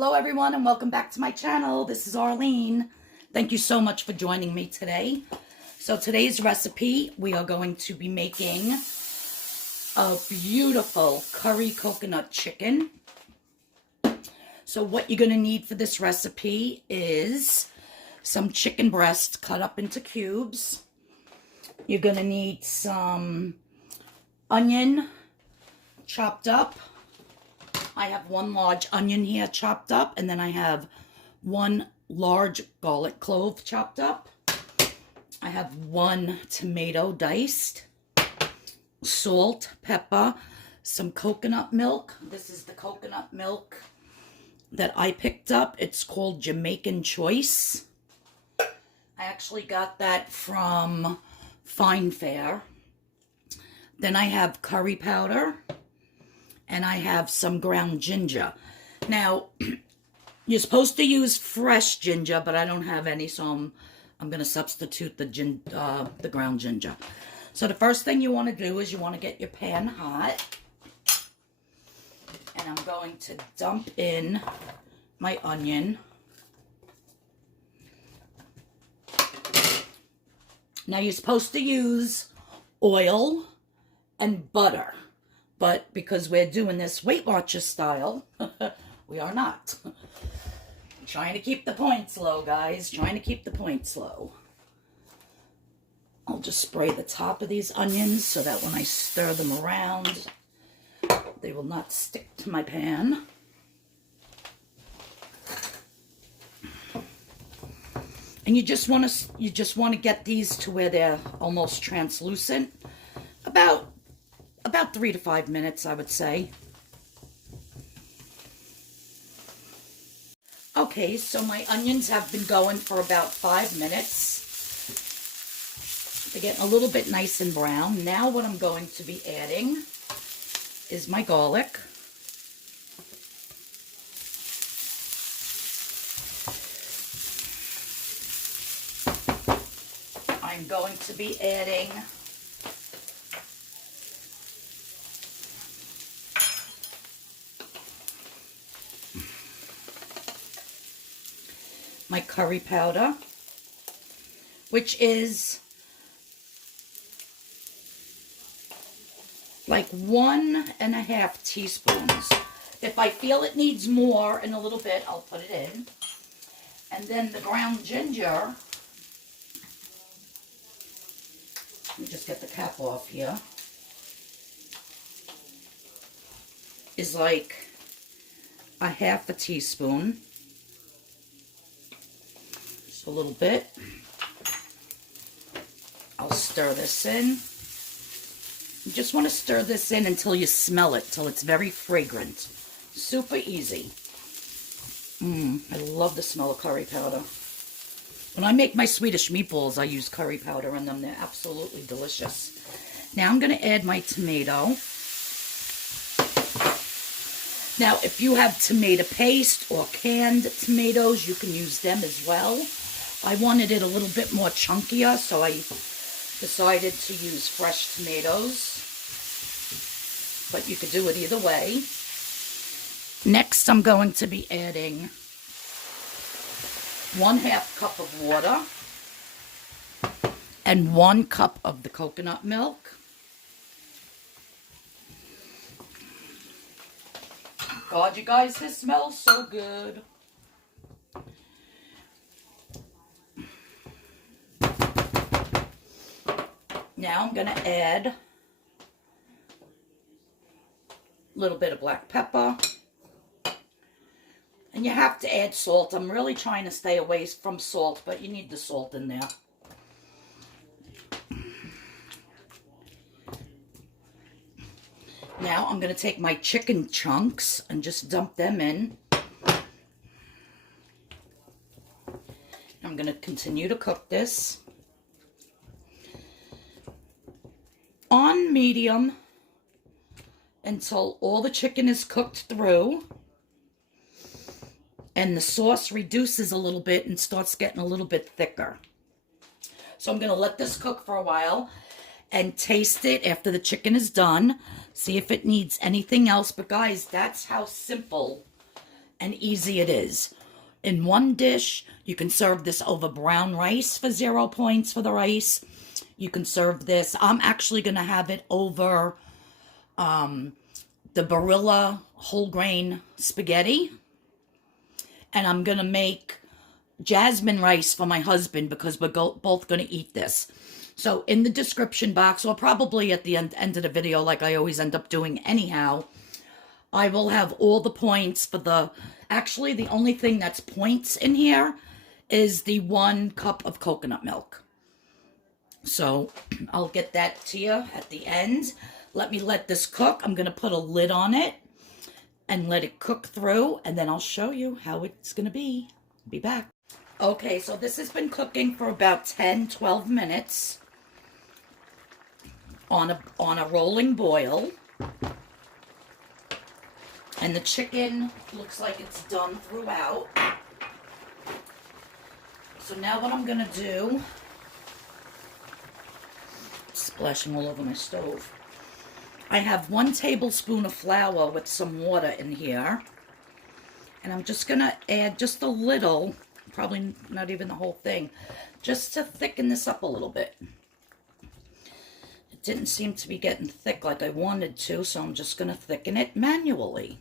Hello everyone and welcome back to my channel. This is Arlene. Thank you so much for joining me today. So today's recipe, we are going to be making a beautiful curry coconut chicken. So what you're going to need for this recipe is some chicken breast cut up into cubes. You're going to need some onion chopped up. I have one large onion here chopped up, and then I have one large garlic clove chopped up. I have one tomato diced, salt, pepper, some coconut milk. This is the coconut milk that I picked up. It's called JamaicanChoice. I actually got that from Fine Fare. Then I have curry powder. And I have some ground ginger. Now, you're supposed to use fresh ginger, but I don't have any, so I'm going to substitute the ground ginger. So the first thing you want to do is you want to get your pan hot. And I'm going to dump in my onion. Now, you're supposed to use oil and butter. But because we're doing this Weight Watchers style, we are not. Trying to keep the points low, guys. Trying to keep the points low. I'll just spray the top of these onions so that when I stir them around, they will not stick to my pan. And you just want to get these to where they're almost translucent. About 3 to 5 minutes, I would say. Okay, so my onions have been going for about 5 minutes. They're getting a little bit nice and brown. Now what I'm going to be adding is my garlic. I'm going to be adding my curry powder, which is like 1.5 teaspoons. If I feel it needs more in a little bit, I'll put it in. And then the ground ginger, let me just get the cap off here, is like 1/2 teaspoon. A little bit. I'll stir this in. You just want to stir this in until you smell it, till it's very fragrant. Super easy. I love the smell of curry powder. When I make my Swedish meatballs, I use curry powder in them. They're absolutely delicious. Now I'm going to add my tomato. Now, if you have tomato paste or canned tomatoes, you can use them as well. I wanted it a little bit more chunkier, so I decided to use fresh tomatoes. But you could do it either way. Next, I'm going to be adding 1/2 cup of water and 1 cup of the coconut milk. God, you guys, this smells so good. Now I'm going to add a little bit of black pepper. And you have to add salt. I'm really trying to stay away from salt, but you need the salt in there. Now I'm going to take my chicken chunks and just dump them in. I'm going to continue to cook this on medium until all the chicken is cooked through and the sauce reduces a little bit and starts getting a little bit thicker. So I'm going to let this cook for a while and taste it after the chicken is done. See if it needs anything else. But guys, that's how simple and easy it is. In one dish, you can serve this over brown rice for 0 points for the rice. You can serve this. I'm actually going to have it over the Barilla whole grain spaghetti. And I'm going to make jasmine rice for my husband because we're both going to eat this. So in the description box, or probably at the end of the video like I always end up doing anyhow, I will have all the points for the... Actually, the only thing that's points in here is the 1 cup of coconut milk. So I'll get that to you at the end. Let this cook. I'm going to put a lid on it and let it cook through, and then I'll show you how it's going to be. Be back. Okay, so this has been cooking for about 10-12 minutes on a rolling boil. And the chicken looks like it's done throughout. So now what I'm going to do, splashing all over my stove. I have 1 tablespoon of flour with some water in here. And I'm just going to add just a little, probably not even the whole thing, just to thicken this up a little bit. It didn't seem to be getting thick like I wanted to, so I'm just going to thicken it manually.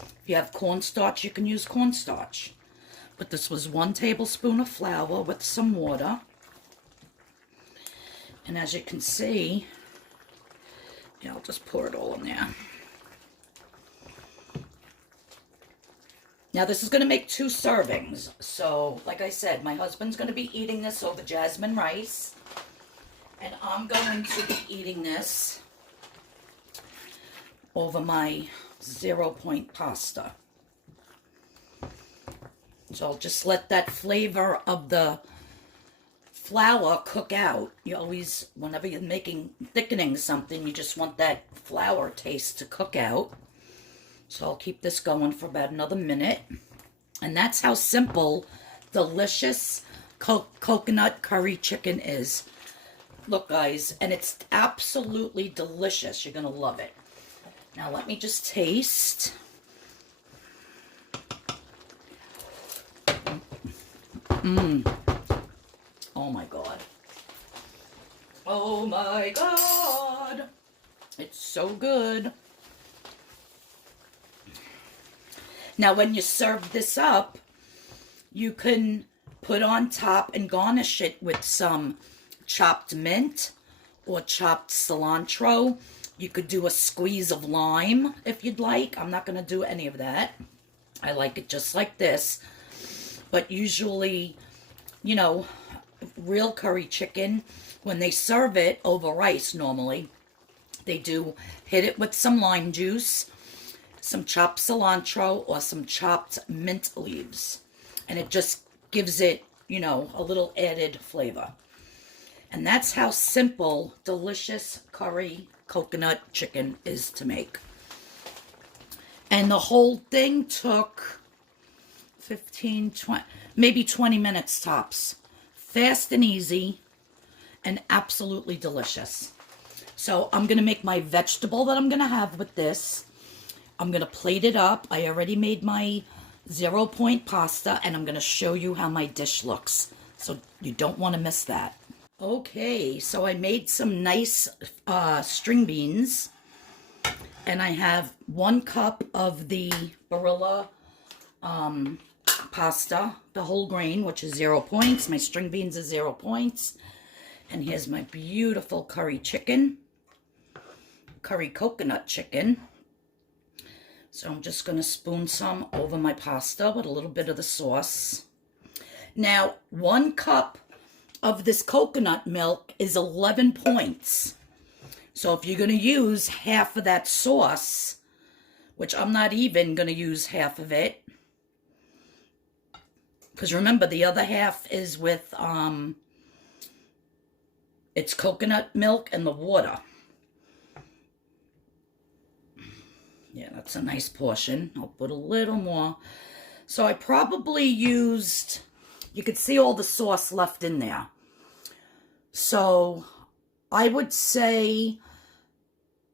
If you have cornstarch, you can use cornstarch. But this was 1 tablespoon of flour with some water. And as you can see, yeah, I'll just pour it all in there. Now this is going to make 2 servings. So, like I said, my husband's going to be eating this over jasmine rice. And I'm going to be eating this over my 0 point pasta. So I'll just let that flavor of the flour cook out. You always, whenever you're thickening something, you just want that flour taste to cook out. So I'll keep this going for about another minute. And that's how simple, delicious coconut curry chicken is. Look, guys, and it's absolutely delicious. You're going to love it. Now, let me just taste. Oh, my God. Oh, my God. It's so good. Now, when you serve this up, you can put on top and garnish it with some chopped mint or chopped cilantro. You could do a squeeze of lime if you'd like. I'm not going to do any of that. I like it just like this. But usually, you know, real curry chicken, when they serve it over rice normally, they do hit it with some lime juice, some chopped cilantro, or some chopped mint leaves. And it just gives it, you know, a little added flavor. And that's how simple, delicious curry coconut chicken is to make. And the whole thing took 15, 20, maybe 20 minutes tops. Fast and easy and absolutely delicious. So I'm going to make my vegetable that I'm going to have with this. I'm going to plate it up. I already made my 0 point pasta, and I'm going to show you how my dish looks. So you don't want to miss that. Okay, so I made some nice string beans, and I have 1 cup of the Barilla pasta, the whole grain, which is 0 points. My string beans are 0 points. And here's my beautiful curry chicken, curry coconut chicken. So I'm just going to spoon some over my pasta with a little bit of the sauce. Now, 1 cup of this coconut milk is 11 points. So if you're going to use half of that sauce, which I'm not even going to use half of it, because remember, the other half is with, it's coconut milk and the water. Yeah, that's a nice portion. I'll put a little more. So I probably used, you could see all the sauce left in there. So I would say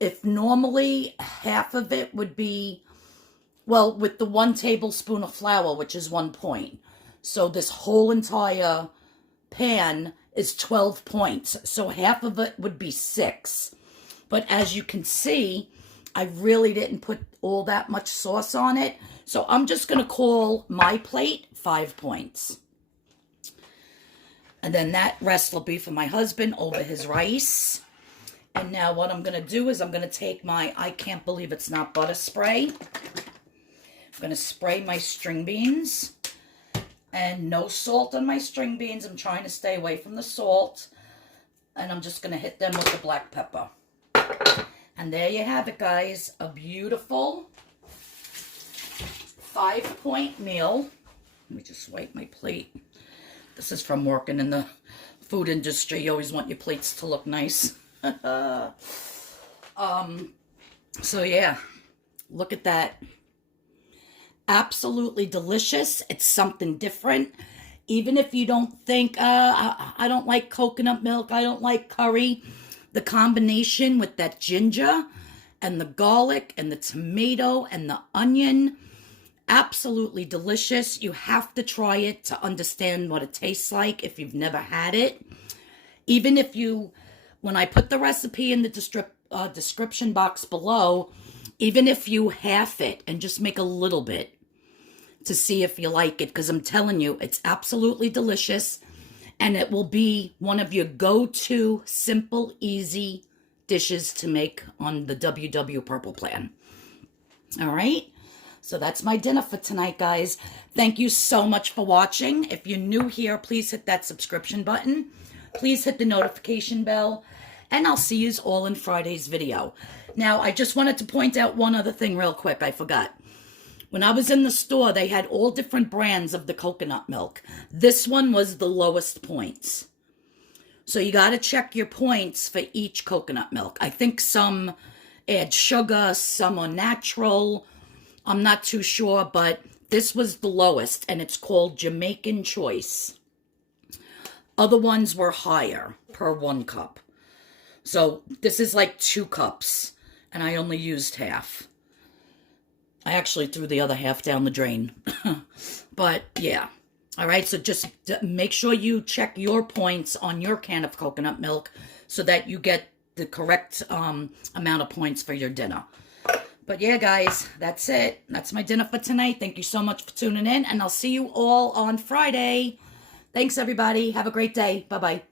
if normally half of it would be well, with the 1 tablespoon of flour, which is 1 point. So this whole entire pan is 12 points. So half of it would be 6. But as you can see, I really didn't put all that much sauce on it. So I'm just going to call my plate 5 points. And then that rest will be for my husband over his rice. And now what I'm going to do is I'm going to take my, I can't believe it's not butter spray. I'm going to spray my string beans. And no salt on my string beans. I'm trying to stay away from the salt. And I'm just going to hit them with the black pepper. And there you have it, guys. A beautiful 5-point meal. Let me just wipe my plate. This is from working in the food industry. You always want your plates to look nice. So yeah, look at that. Absolutely delicious. It's something different. Even if you don't think, I don't like coconut milk, I don't like curry, the combination with that ginger and the garlic and the tomato and the onion, absolutely delicious. You have to try it to understand what it tastes like if you've never had it. Even if you, when I put the recipe in the description box below, even if you half it and just make a little bit to see if you like it, because I'm telling you, it's absolutely delicious, and it will be one of your go-to simple, easy dishes to make on the WW Purple Plan. All right, so that's my dinner for tonight, guys. Thank you so much for watching. If you're new here, please hit that subscription button. Please hit the notification bell, and I'll see you all in Friday's video. Now, I just wanted to point out one other thing real quick. I forgot. When I was in the store, they had all different brands of the coconut milk. This one was the lowest points. So you got to check your points for each coconut milk. I think some add sugar, some are natural. I'm not too sure, but this was the lowest, and it's called JamaicanChoice. Other ones were higher per 1 cup. So this is like 2 cups, and I only used half. I actually threw the other half down the drain. But yeah. All right, so just make sure you check your points on your can of coconut milk so that you get the correct amount of points for your dinner. But yeah, guys, that's it. That's my dinner for tonight. Thank you so much for tuning in, and I'll see you all on Friday. Thanks, everybody. Have a great day. Bye-bye.